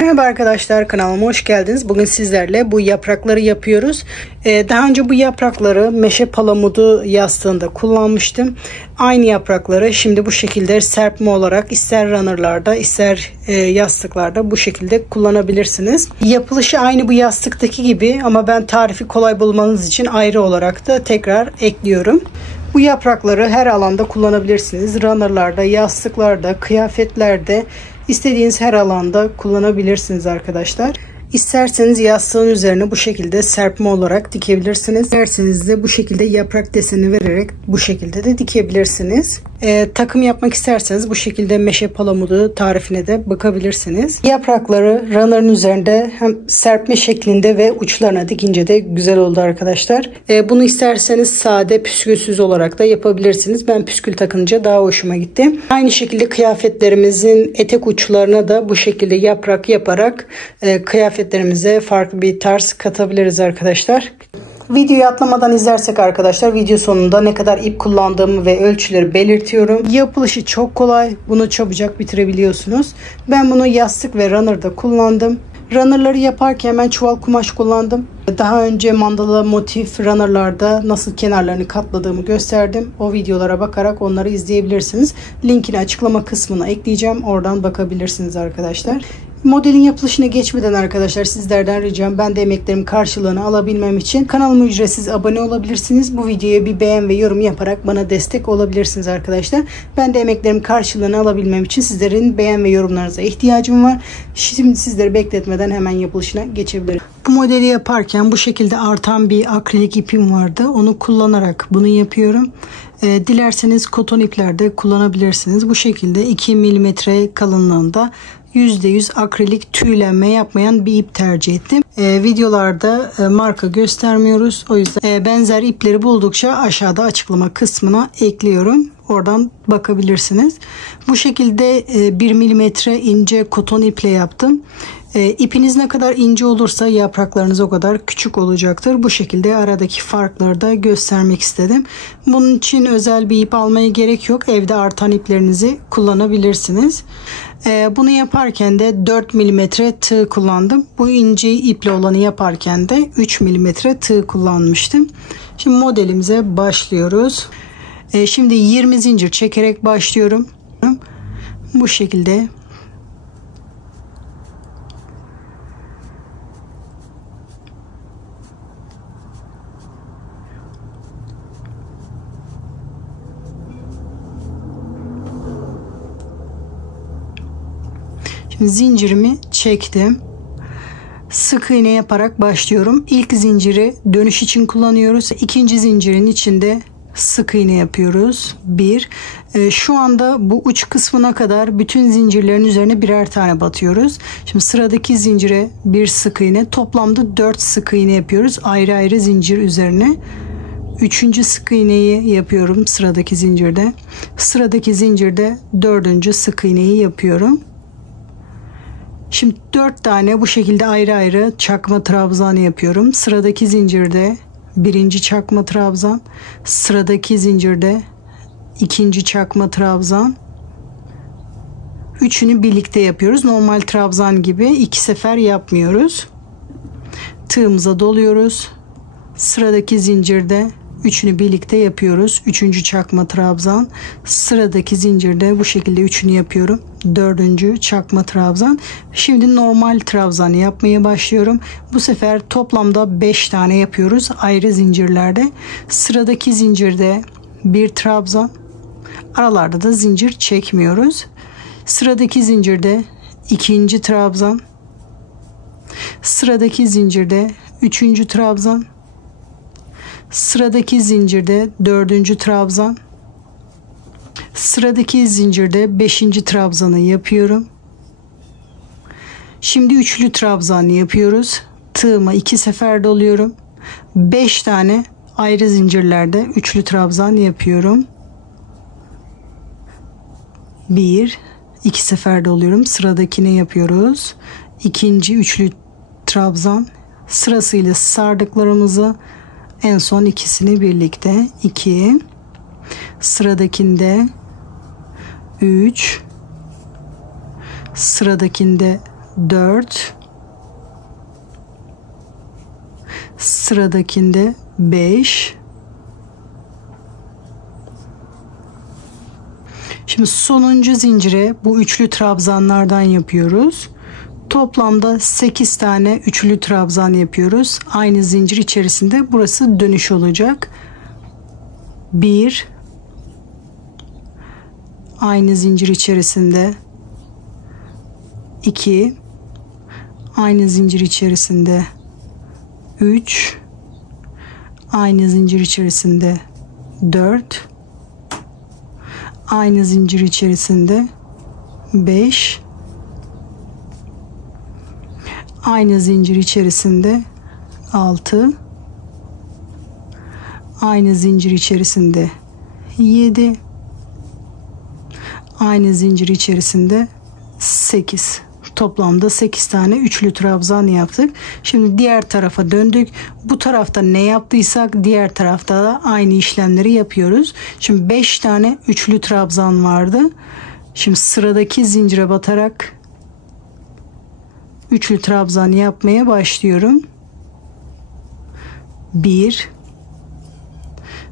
Merhaba arkadaşlar, kanalıma hoş geldiniz. Bugün sizlerle bu yaprakları yapıyoruz. Daha önce bu yaprakları meşe palamudu yastığında kullanmıştım. Aynı yaprakları şimdi bu şekilde serpme olarak ister runnerlarda ister yastıklarda bu şekilde kullanabilirsiniz. Yapılışı aynı bu yastıktaki gibi ama ben tarifi kolay bulmanız için ayrı olarak da tekrar ekliyorum. Bu yaprakları her alanda kullanabilirsiniz. Runnerlarda, yastıklarda, kıyafetlerde, İstediğiniz her alanda kullanabilirsiniz arkadaşlar. İsterseniz yastığın üzerine bu şekilde serpme olarak dikebilirsiniz. İsterseniz de bu şekilde yaprak deseni vererek bu şekilde de dikebilirsiniz. Takım yapmak isterseniz bu şekilde meşe palamudu tarifine de bakabilirsiniz. Yaprakları runner'ın üzerinde hem serpme şeklinde ve uçlarına dikince de güzel oldu arkadaşlar. Bunu isterseniz sade püskülsüz olarak da yapabilirsiniz. Ben püskül takınca daha hoşuma gitti. Aynı şekilde kıyafetlerimizin etek uçlarına da bu şekilde yaprak yaparak kıyafetlerimize farklı bir tarz katabiliriz arkadaşlar. Videoyu atlamadan izlersek arkadaşlar video sonunda ne kadar ip kullandığımı ve ölçüleri belirtiyorum. Yapılışı çok kolay. Bunu çabucak bitirebiliyorsunuz. Ben bunu yastık ve runner'da kullandım. Runner'ları yaparken ben çuval kumaş kullandım. Daha önce mandala motif runner'larda nasıl kenarlarını katladığımı gösterdim. O videolara bakarak onları izleyebilirsiniz. Linkini açıklama kısmına ekleyeceğim. Oradan bakabilirsiniz arkadaşlar. Modelin yapılışına geçmeden arkadaşlar sizlerden ricam, ben de emeklerimin karşılığını alabilmem için kanalıma ücretsiz abone olabilirsiniz. Bu videoya bir beğen ve yorum yaparak bana destek olabilirsiniz arkadaşlar. Ben de emeklerimin karşılığını alabilmem için sizlerin beğen ve yorumlarınıza ihtiyacım var. Şimdi sizleri bekletmeden hemen yapılışına geçebilirim. Bu modeli yaparken bu şekilde artan bir akrilik ipim vardı. Onu kullanarak bunu yapıyorum. Dilerseniz koton iplerde kullanabilirsiniz. Bu şekilde 2 mm kalınlığında %100 akrilik tüylenme yapmayan bir ip tercih ettim. Videolarda marka göstermiyoruz. O yüzden benzer ipleri buldukça aşağıda açıklama kısmına ekliyorum. Oradan bakabilirsiniz. Bu şekilde 1 mm ince koton iple yaptım. İpiniz ne kadar ince olursa yapraklarınız o kadar küçük olacaktır. Bu şekilde aradaki farkları da göstermek istedim. Bunun için özel bir ip almaya gerek yok. Evde artan iplerinizi kullanabilirsiniz. Bunu yaparken de 4 mm tığ kullandım. Bu ince iple olanı yaparken de 3 mm tığ kullanmıştım. Şimdi modelimize başlıyoruz. Şimdi 20 zincir çekerek başlıyorum. Bu şekilde. Şimdi zincirimi çektim. Sık iğne yaparak başlıyorum. İlk zinciri dönüş için kullanıyoruz. İkinci zincirin içinde sık iğne yapıyoruz. Şu anda bu uç kısmına kadar bütün zincirlerin üzerine birer tane batıyoruz. Şimdi sıradaki zincire bir sık iğne, toplamda 4 sık iğne yapıyoruz ayrı ayrı zincir üzerine. Üçüncü sık iğneyi yapıyorum sıradaki zincirde. Sıradaki zincirde dördüncü sık iğneyi yapıyorum. Şimdi 4 tane bu şekilde ayrı ayrı çakma trabzan yapıyorum. Sıradaki zincirde birinci çakma trabzan, sıradaki zincirde ikinci çakma trabzan. Üçünü birlikte yapıyoruz. Normal trabzan gibi 2 sefer yapmıyoruz. Tığımıza doluyoruz. Sıradaki zincirde üçünü birlikte yapıyoruz. Üçüncü çakma trabzan. Sıradaki zincirde bu şekilde üçünü yapıyorum. Dördüncü çakma trabzan. Şimdi normal trabzan yapmaya başlıyorum. Bu sefer toplamda 5 tane yapıyoruz ayrı zincirlerde. Sıradaki zincirde bir trabzan. Aralarda da zincir çekmiyoruz. Sıradaki zincirde ikinci trabzan. Sıradaki zincirde üçüncü trabzan. Sıradaki zincirde dördüncü trabzan. Sıradaki zincirde 5. trabzanı yapıyorum. Şimdi üçlü trabzan yapıyoruz. Tığıma 2 sefer doluyorum. 5 tane ayrı zincirlerde üçlü trabzan yapıyorum. 2 sefer doluyorum. Sıradakini yapıyoruz. İkinci üçlü trabzan. Sırasıyla sardıklarımızı en son ikisini birlikte 2, sıradakinde 3, sıradakinde 4, sıradakinde 5. Şimdi sonuncu zincire bu üçlü trabzanlardan yapıyoruz. Toplamda 8 tane üçlü trabzan yapıyoruz. Aynı zincir içerisinde burası dönüş olacak. 1, aynı zincir içerisinde 2, aynı zincir içerisinde 3, aynı zincir içerisinde 4, aynı zincir içerisinde 5, aynı zincir içerisinde 6, aynı zincir içerisinde 7, aynı zincir içerisinde 8. Toplamda 8 tane üçlü trabzan yaptık. Şimdi diğer tarafa döndük. Bu tarafta ne yaptıysak diğer tarafta da aynı işlemleri yapıyoruz. Şimdi 5 tane üçlü trabzan vardı. Şimdi sıradaki zincire batarak üçlü trabzan yapmaya başlıyorum. 1,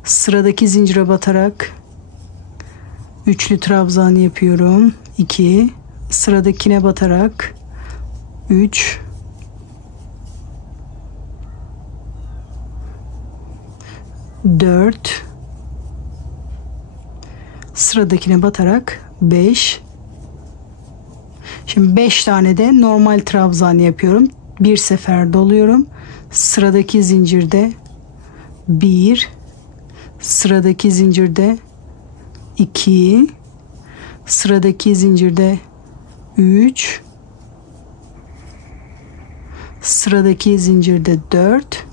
sıradaki zincire batarak üçlü trabzan yapıyorum. 2, sıradakine batarak 3, 4, sıradakine batarak 5. Şimdi 5 tane de normal trabzan yapıyorum. Bir sefer doluyorum. Sıradaki zincirde 1, sıradaki zincirde 2, sıradaki zincirde 3, sıradaki zincirde 4,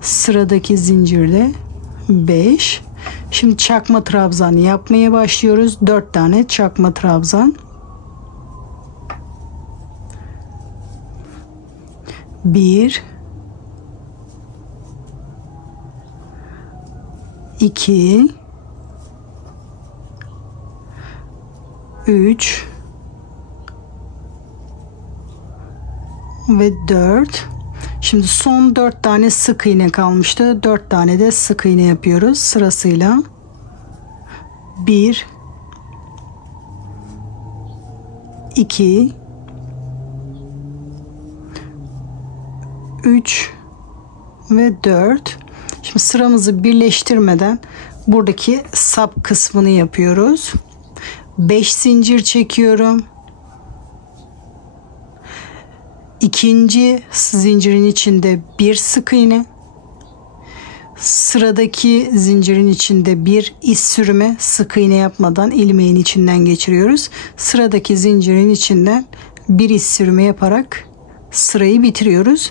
sıradaki zincirde 5. Şimdi çakma trabzan yapmaya başlıyoruz. 4 tane çakma trabzan. 1, 2, 3 ve 4. Şimdi son 4 tane sık iğne kalmıştı. 4 tane de sık iğne yapıyoruz sırasıyla. 1, 2, 3 ve 4. Şimdi sıramızı birleştirmeden buradaki sap kısmını yapıyoruz. 5 zincir çekiyorum. İkinci zincirin içinde bir sık iğne. Sıradaki zincirin içinde bir iz sürme, sık iğne yapmadan ilmeğin içinden geçiriyoruz. Sıradaki zincirin içinden bir iz sürme yaparak sırayı bitiriyoruz.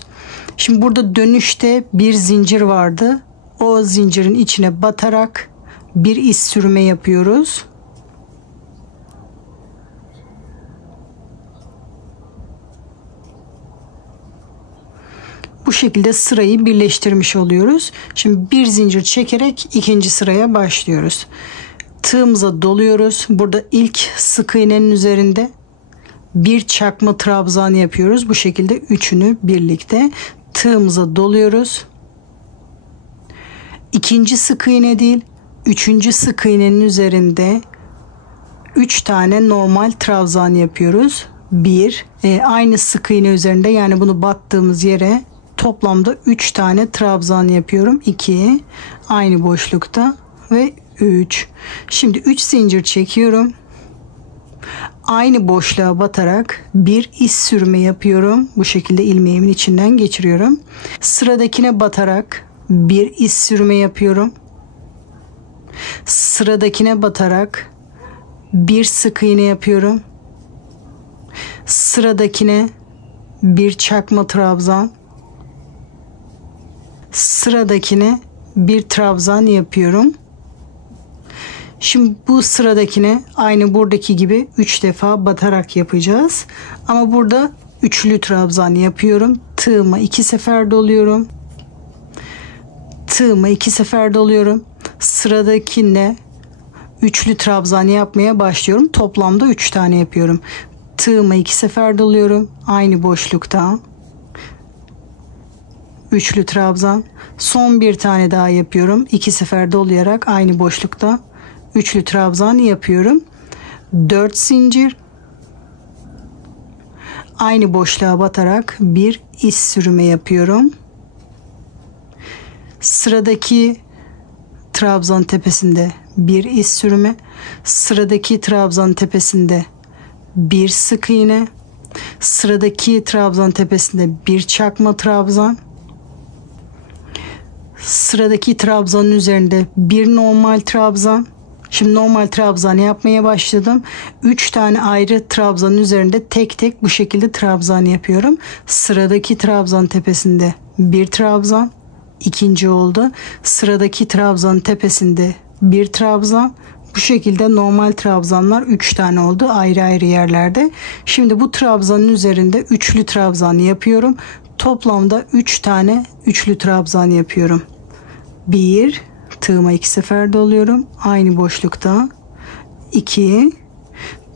Şimdi burada dönüşte bir zincir vardı. O zincirin içine batarak bir iz sürme yapıyoruz. Bu şekilde sırayı birleştirmiş oluyoruz. Şimdi bir zincir çekerek ikinci sıraya başlıyoruz. Tığımıza doluyoruz. Burada ilk sık iğnenin üzerinde bir çakma trabzan yapıyoruz. Bu şekilde üçünü birlikte tığımıza doluyoruz. İkinci sık iğne değil, üçüncü sık iğnenin üzerinde 3 tane normal trabzan yapıyoruz. Aynı sık iğne üzerinde, yani bunu battığımız yere toplamda 3 tane trabzan yapıyorum. 2 aynı boşlukta ve 3. Şimdi 3 zincir çekiyorum. Aynı boşluğa batarak bir iz sürme yapıyorum. Bu şekilde ilmeğimin içinden geçiriyorum. Sıradakine batarak bir iz sürme yapıyorum. Sıradakine batarak bir sık iğne yapıyorum. Sıradakine bir çakma trabzan. Sıradakine bir trabzan yapıyorum. Şimdi bu sıradakine aynı buradaki gibi 3 defa batarak yapacağız. Ama burada üçlü trabzan yapıyorum. Tığıma 2 sefer doluyorum. Tığıma 2 sefer doluyorum. Sıradakine üçlü trabzan yapmaya başlıyorum. Toplamda 3 tane yapıyorum. Tığıma 2 sefer doluyorum. Aynı boşlukta. Üçlü trabzan. Son bir tane daha yapıyorum. 2 sefer dolayarak aynı boşlukta üçlü trabzan yapıyorum. 4 zincir. Aynı boşluğa batarak bir iz sürümü yapıyorum. Sıradaki trabzan tepesinde bir iz sürümü, sıradaki trabzan tepesinde bir sık iğne, sıradaki trabzan tepesinde bir çakma trabzan, sıradaki trabzanın üzerinde bir normal trabzan. Şimdi normal trabzan yapmaya başladım. 3 tane ayrı trabzanın üzerinde tek tek bu şekilde trabzan yapıyorum. Sıradaki trabzan tepesinde bir trabzan, ikinci oldu. Sıradaki trabzanın tepesinde bir trabzan. Bu şekilde normal trabzanlar 3 tane oldu ayrı ayrı yerlerde. Şimdi bu trabzanın üzerinde üçlü trabzan yapıyorum. Toplamda 3 tane üçlü trabzan yapıyorum. 1, tığıma 2 sefer doluyorum. Aynı boşlukta. 2,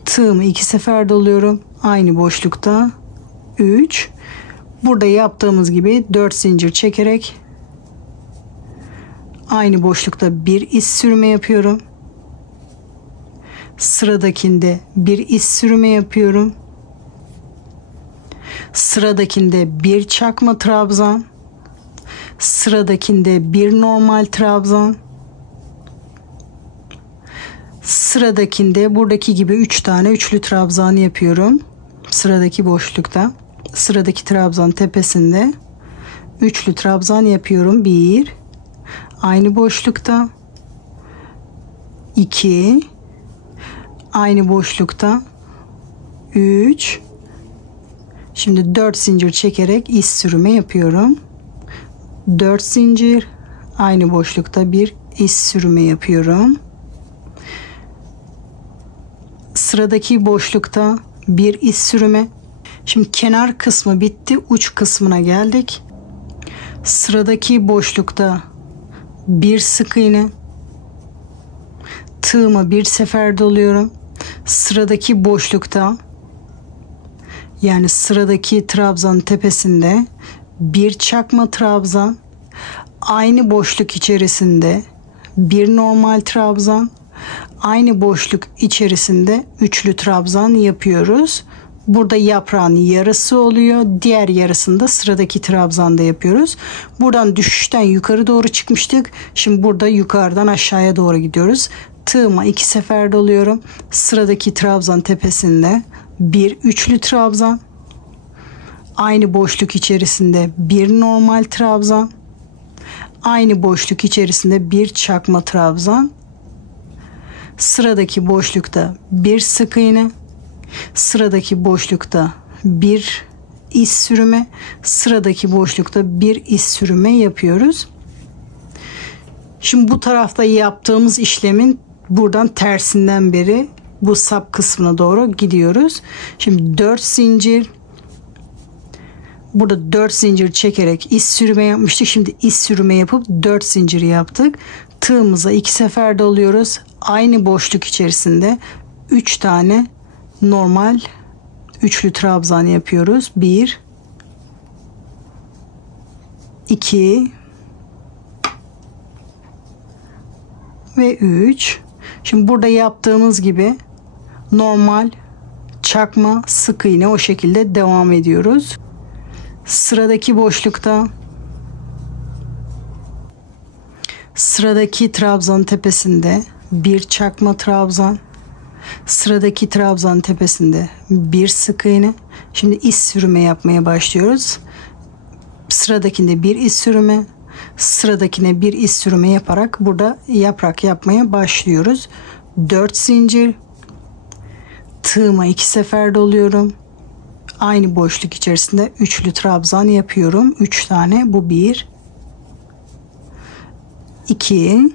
tığımı 2 sefer doluyorum. Aynı boşlukta. 3, burada yaptığımız gibi 4 zincir çekerek aynı boşlukta bir iz sürme yapıyorum. Sıradakinde bir iz sürme yapıyorum. Sıradakinde bir çakma trabzan. Sıradakinde bir normal trabzan. Sıradakinde buradaki gibi 3 tane üçlü trabzan yapıyorum. Sıradaki boşlukta. Sıradaki trabzan tepesinde üçlü trabzan yapıyorum. 1, aynı boşlukta. 2, aynı boşlukta. 3, şimdi 4 zincir çekerek iz sürümü yapıyorum. 4 zincir, aynı boşlukta bir iz sürümü yapıyorum. Sıradaki boşlukta bir iz sürümü. Şimdi kenar kısmı bitti, uç kısmına geldik. Sıradaki boşlukta bir sık iğne, tığımı bir sefer doluyorum. Sıradaki boşlukta, yani sıradaki trabzanın tepesinde bir çakma trabzan, aynı boşluk içerisinde bir normal trabzan, aynı boşluk içerisinde üçlü trabzan yapıyoruz. Burada yaprağın yarısı oluyor. Diğer yarısını da sıradaki trabzanda yapıyoruz. Buradan düşüşten yukarı doğru çıkmıştık. Şimdi burada yukarıdan aşağıya doğru gidiyoruz. Tığıma 2 sefer doluyorum. Sıradaki trabzan tepesinde bir üçlü trabzan. Aynı boşluk içerisinde bir normal trabzan. Aynı boşluk içerisinde bir çakma trabzan. Sıradaki boşlukta bir sık iğne. Sıradaki boşlukta bir iz sürme. Sıradaki boşlukta bir iz sürme yapıyoruz. Şimdi bu tarafta yaptığımız işlemin buradan tersinden beri bu sap kısmına doğru gidiyoruz. Şimdi 4 zincir. Burada 4 zincir çekerek iz sürme yapmıştık. Şimdi iz sürme yapıp 4 zincir yaptık. Tığımıza 2 sefer doluyoruz. Aynı boşluk içerisinde 3 tane normal üçlü trabzan yapıyoruz. 1, 2 ve 3. Şimdi burada yaptığımız gibi normal çakma sık iğne o şekilde devam ediyoruz. Sıradaki boşlukta sıradaki trabzanın tepesinde bir çakma trabzan, sıradaki trabzanın tepesinde bir sık iğne. Şimdi iz sürme yapmaya başlıyoruz. Sıradakinde bir iz sürme, sıradakine bir iz sürme yaparak burada yaprak yapmaya başlıyoruz. 4 zincir, tığıma 2 sefer doluyorum. Aynı boşluk içerisinde üçlü trabzan yapıyorum. 3 tane, bu 1, 2,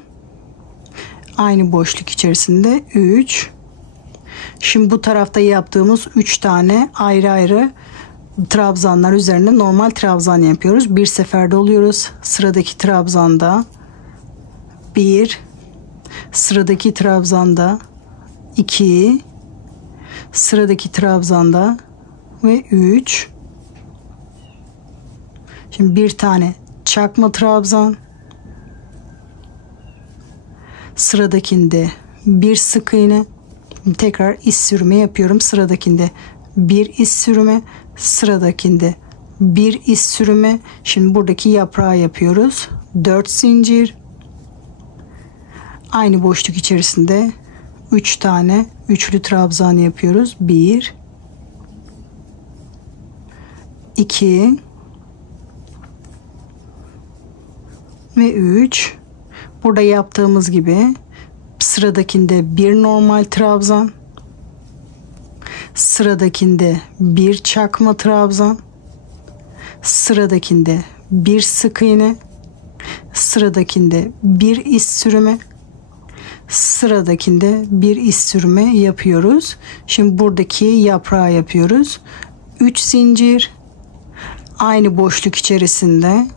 aynı boşluk içerisinde 3. Şimdi bu tarafta yaptığımız 3 tane ayrı ayrı trabzanlar üzerine normal trabzan yapıyoruz. Bir seferde oluyoruz. Sıradaki trabzanda 1, sıradaki trabzanda 2, Sıradaki trabzanda ve 3. Şimdi bir tane çakma trabzan. Sıradakinde bir sık iğne. Tekrar iz sürme yapıyorum. Sıradakinde bir iz sürme. Sıradakinde bir iz sürme. Şimdi buradaki yaprağı yapıyoruz. 4 zincir. Aynı boşluk içerisinde 3 tane üçlü trabzan yapıyoruz. 1 2 ve 3. Burada yaptığımız gibi sıradakinde bir normal trabzan, sıradakinde bir çakma trabzan, sıradakinde bir sık iğne, sıradakinde bir iz sürme, sıradakinde bir iz sürme yapıyoruz. Şimdi buradaki yaprağı yapıyoruz. 3 zincir, aynı boşluk içerisinde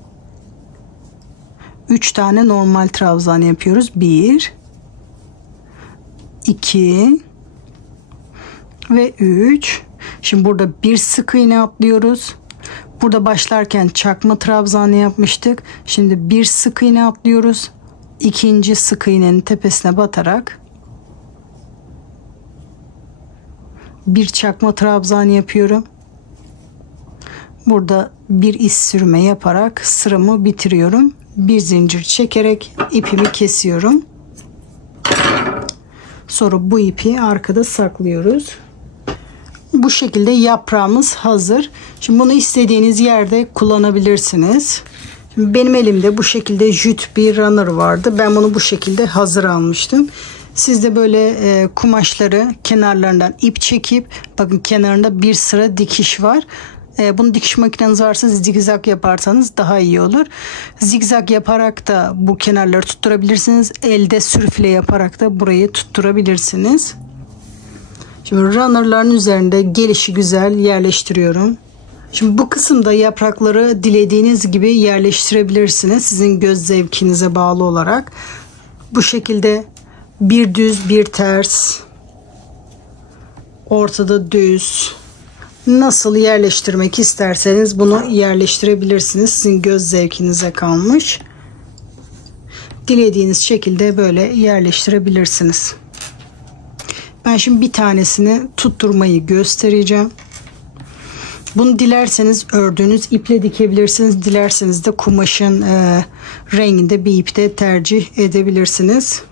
3 tane normal trabzan yapıyoruz. 1 2 ve 3. Şimdi burada bir sık iğne atlıyoruz. Burada başlarken çakma trabzan yapmıştık. Şimdi bir sık iğne atlıyoruz. İkinci sık iğnenin tepesine batarak bir çakma trabzan yapıyorum. Burada bir iz sürme yaparak sıramı bitiriyorum. Bir zincir çekerek ipimi kesiyorum. Sonra bu ipi arkada saklıyoruz. Bu şekilde yaprağımız hazır. Şimdi bunu istediğiniz yerde kullanabilirsiniz. Şimdi benim elimde bu şekilde jüt bir runner vardı. Ben bunu bu şekilde hazır almıştım. Siz de böyle kumaşları kenarlarından ip çekip, bakın kenarında bir sıra dikiş var. Bunu dikiş makineniz varsa zigzag yaparsanız daha iyi olur. Zigzag yaparak da bu kenarları tutturabilirsiniz. Elde sürfle yaparak da burayı tutturabilirsiniz. Şimdi runnerların üzerinde gelişi güzel yerleştiriyorum. Şimdi bu kısımda yaprakları dilediğiniz gibi yerleştirebilirsiniz. Sizin göz zevkinize bağlı olarak. Bu şekilde bir düz bir ters, ortada düz. Nasıl yerleştirmek isterseniz bunu yerleştirebilirsiniz. Sizin göz zevkinize kalmış. Dilediğiniz şekilde böyle yerleştirebilirsiniz. Ben şimdi bir tanesini tutturmayı göstereceğim. Bunu dilerseniz ördüğünüz iple dikebilirsiniz. Dilerseniz de kumaşın renginde bir ipte tercih edebilirsiniz.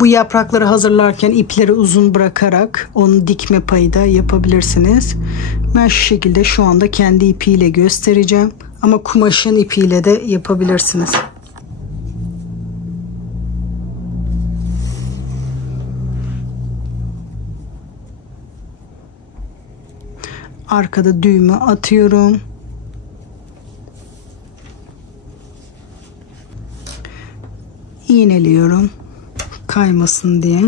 Bu yaprakları hazırlarken ipleri uzun bırakarak onun dikme payı da yapabilirsiniz. Ben şu şekilde şu anda kendi ipiyle göstereceğim. Ama kumaşın ipiyle de yapabilirsiniz. Arkada düğümü atıyorum. İğneliyorum. Kaymasın diye.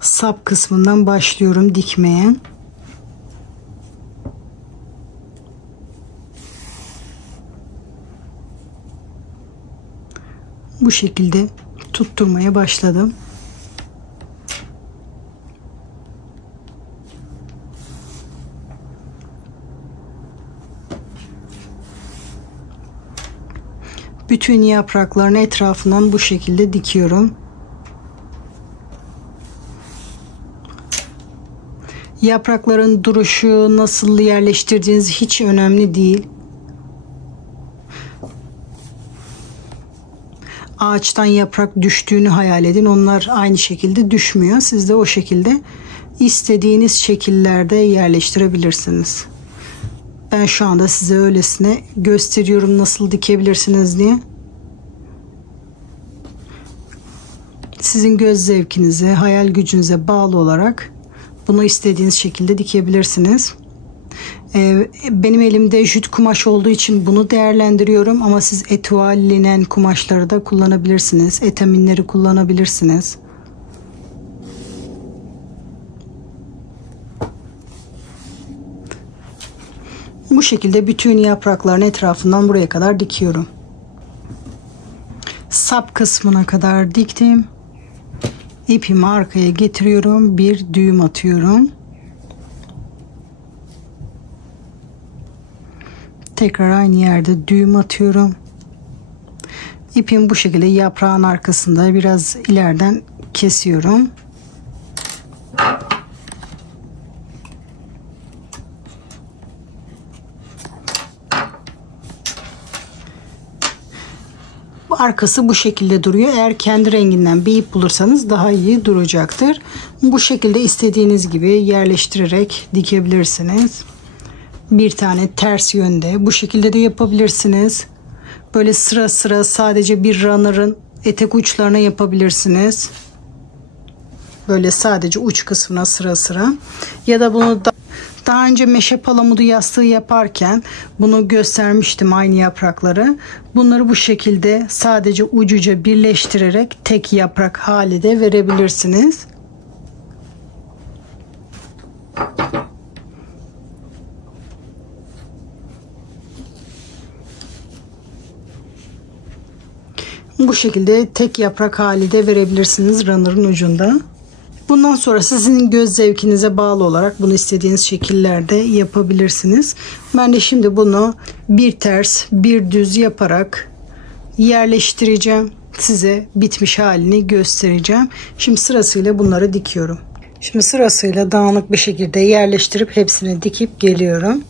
Sap kısmından başlıyorum dikmeye. Bu şekilde tutturmaya başladım. Bütün yaprakların etrafından bu şekilde dikiyorum. Yaprakların duruşu, nasıl yerleştirdiğiniz hiç önemli değil. Ağaçtan yaprak düştüğünü hayal edin. Onlar aynı şekilde düşmüyor. Siz de o şekilde istediğiniz şekillerde yerleştirebilirsiniz. Ben şu anda size öylesine gösteriyorum nasıl dikebilirsiniz diye. Sizin göz zevkinize, hayal gücünüze bağlı olarak bunu istediğiniz şekilde dikebilirsiniz. Benim elimde jüt kumaş olduğu için bunu değerlendiriyorum ama siz etual, linen kumaşları da kullanabilirsiniz. Etaminleri kullanabilirsiniz. Bu şekilde bütün yaprakların etrafından buraya kadar dikiyorum. Sap kısmına kadar diktim. İpimi arkaya getiriyorum. Bir düğüm atıyorum. Tekrar aynı yerde düğüm atıyorum. İpimi bu şekilde yaprağın arkasında biraz ileriden kesiyorum. Arkası bu şekilde duruyor. Eğer kendi renginden bir ip bulursanız daha iyi duracaktır. Bu şekilde istediğiniz gibi yerleştirerek dikebilirsiniz. Bir tane ters yönde bu şekilde de yapabilirsiniz. Böyle sıra sıra sadece bir runner'ın etek uçlarına yapabilirsiniz. Böyle sadece uç kısmına sıra sıra. Ya da bunu daha önce meşe palamudu yastığı yaparken bunu göstermiştim, aynı yaprakları. Bunları bu şekilde sadece ucuca birleştirerek tek yaprak hali de verebilirsiniz. Bu şekilde tek yaprak hali de verebilirsiniz runner'ın ucunda. Bundan sonra sizin göz zevkinize bağlı olarak bunu istediğiniz şekillerde yapabilirsiniz. Ben de şimdi bunu bir ters bir düz yaparak yerleştireceğim. Size bitmiş halini göstereceğim. Şimdi sırasıyla bunları dikiyorum. Şimdi sırasıyla dağınık bir şekilde yerleştirip hepsini dikip geliyorum.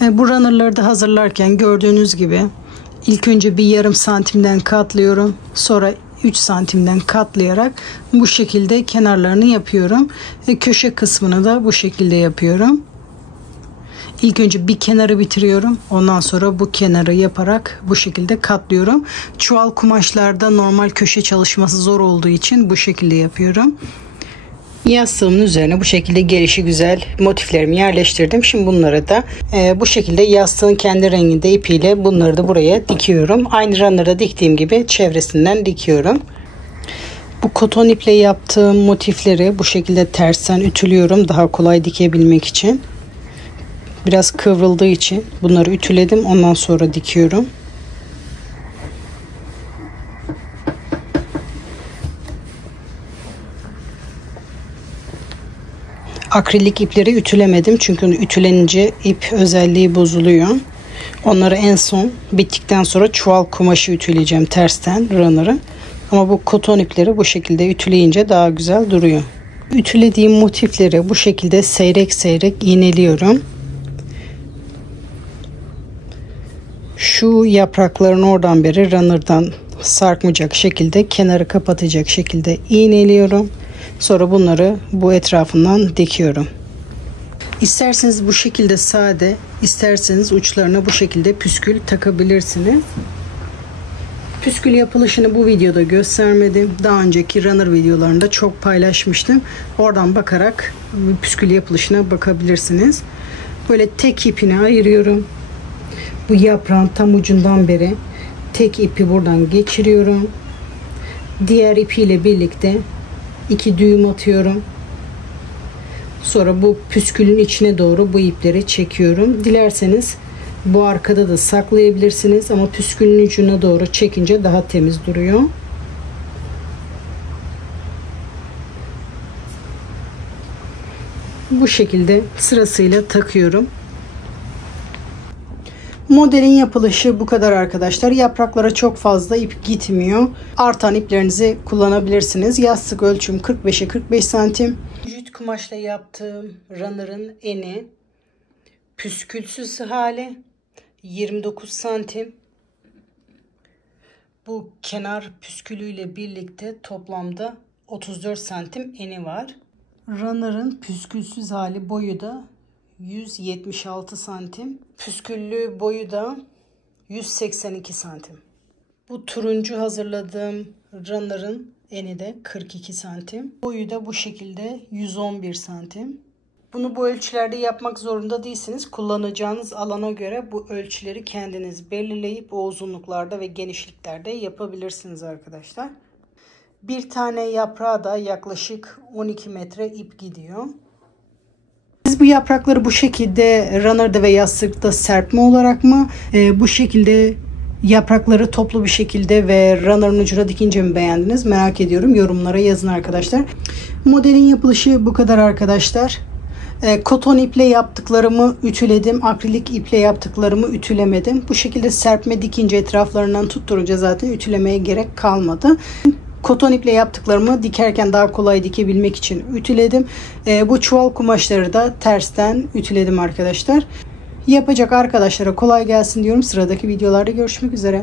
Bu runner'ları da hazırlarken gördüğünüz gibi ilk önce bir yarım santimden katlıyorum. Sonra 3 santimden katlayarak bu şekilde kenarlarını yapıyorum. Köşe kısmını da bu şekilde yapıyorum. İlk önce bir kenarı bitiriyorum. Ondan sonra bu kenarı yaparak bu şekilde katlıyorum. Çuval kumaşlarda normal köşe çalışması zor olduğu için bu şekilde yapıyorum. Yastığımın üzerine bu şekilde gelişigüzel motiflerimi yerleştirdim. Şimdi bunları da bu şekilde yastığın kendi renginde ipiyle bunları da buraya dikiyorum. Aynı runner'da diktiğim gibi çevresinden dikiyorum. Bu koton iple yaptığım motifleri bu şekilde tersten ütülüyorum daha kolay dikebilmek için. Biraz kıvrıldığı için bunları ütüledim, ondan sonra dikiyorum. Akrilik ipleri ütülemedim çünkü ütülenince ip özelliği bozuluyor. Onları en son bittikten sonra çuval kumaşı ütüleyeceğim tersten runner'ı. Ama bu koton ipleri bu şekilde ütüleyince daha güzel duruyor. Ütülediğim motifleri bu şekilde seyrek seyrek iğneliyorum. Şu yaprakların oradan beri runner'dan sarkmayacak şekilde, kenarı kapatacak şekilde iğneliyorum. Sonra bunları bu etrafından dikiyorum. İsterseniz bu şekilde sade, isterseniz uçlarına bu şekilde püskül takabilirsiniz. Püskül yapılışını bu videoda göstermedim. Daha önceki runner videolarında çok paylaşmıştım. Oradan bakarak püskül yapılışına bakabilirsiniz. Böyle tek ipini ayırıyorum. Bu yaprağın tam ucundan beri tek ipi buradan geçiriyorum. Diğer ipiyle birlikte 2 düğüm atıyorum. Sonra bu püskülün içine doğru bu ipleri çekiyorum. Dilerseniz bu arkada da saklayabilirsiniz ama püskülün ucuna doğru çekince daha temiz duruyor. Bu şekilde sırasıyla takıyorum. Modelin yapılışı bu kadar arkadaşlar. Yapraklara çok fazla ip gitmiyor. Artan iplerinizi kullanabilirsiniz. Yastık ölçüm 45'e 45 santim. Jüt kumaşla yaptığım runner'ın eni püskülsüz hali 29 santim. Bu kenar püskülüyle birlikte toplamda 34 santim eni var. Runner'ın püskülsüz hali boyu da 176 santim. Püsküllü boyu da 182 santim. Bu turuncu hazırladığım runner'ın eni de 42 santim. Boyu da bu şekilde 111 santim. Bunu bu ölçülerde yapmak zorunda değilsiniz. Kullanacağınız alana göre bu ölçüleri kendiniz belirleyip o uzunluklarda ve genişliklerde yapabilirsiniz arkadaşlar. Bir tane yaprağa da yaklaşık 12 metre ip gidiyor. Siz bu yaprakları bu şekilde runner'da ve yastıkta serpme olarak mı bu şekilde Yaprakları toplu bir şekilde ve runner'ın ucuna dikince mi beğendiniz? Merak ediyorum. Yorumlara yazın arkadaşlar. Modelin yapılışı bu kadar arkadaşlar. Koton iple yaptıklarımı ütüledim. Akrilik iple yaptıklarımı ütülemedim. Bu şekilde serpme dikince etraflarından tutturunca zaten ütülemeye gerek kalmadı. Koton iple yaptıklarımı dikerken daha kolay dikebilmek için ütüledim. Bu çuval kumaşları da tersten ütüledim arkadaşlar. Yapacak arkadaşlara kolay gelsin diyorum. Sıradaki videolarda görüşmek üzere.